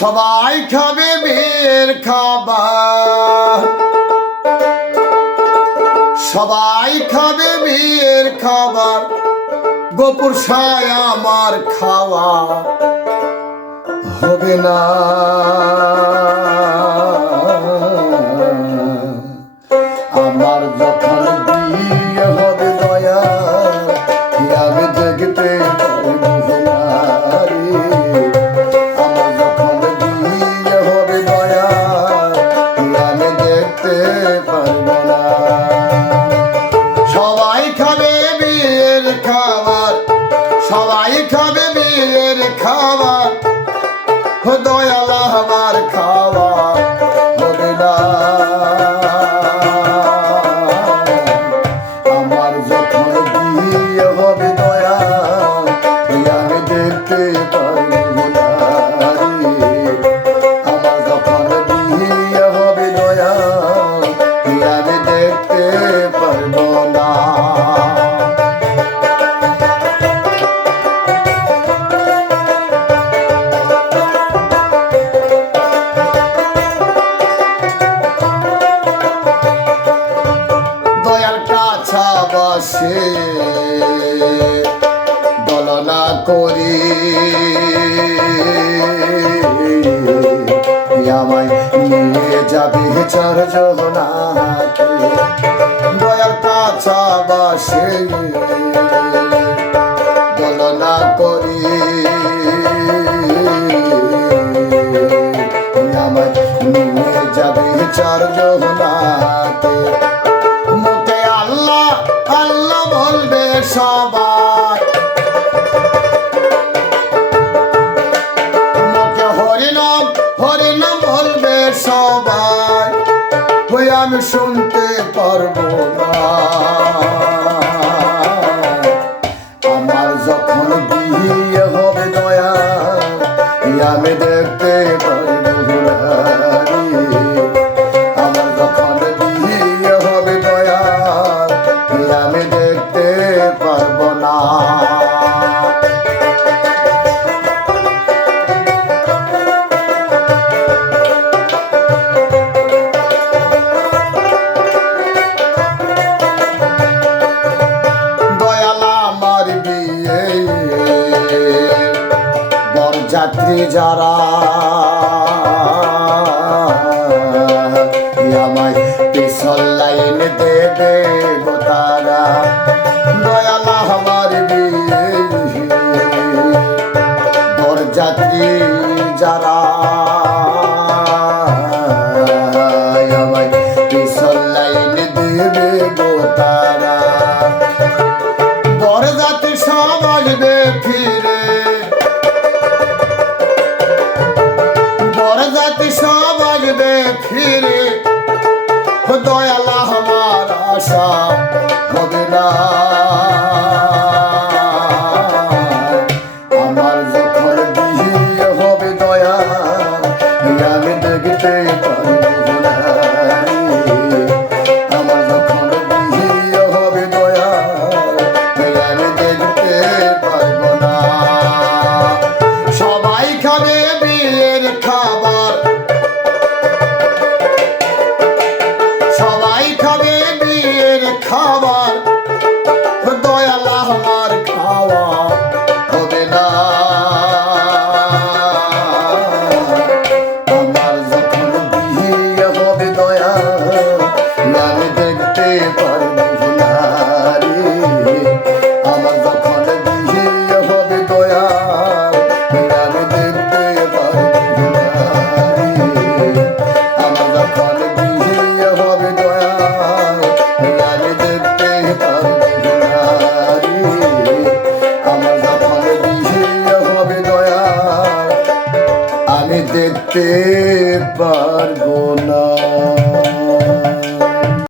সবাই খাবে বের খাবার। সবাই খাবে বিয়ের খাবার গোপুর সায় আমার খাওয়া হবে না। দেখতে পারব না সবাই খাবে বিয়ের খাবার সবাই খাবে বিয়ের খাবার দলনা করি। আমায় নিয়ে যাবে চার বসে দলনা করি। আমায় নিয়ে যাবে চার জহনাতে মুখে আল্লাহ আল্লাহ বলবে সবাই। হরিনাম হরিনাম বলবে সবাই। ওই আমি শুনতে পারব না। বরযাত্রী যারা। আমায় পিছল লাইন দেবে গো তারা। দয়াল আমার বরযাত্রী যারা? আমায় সবাই খাবে বিয়ের খাবার দেখতে পারব না।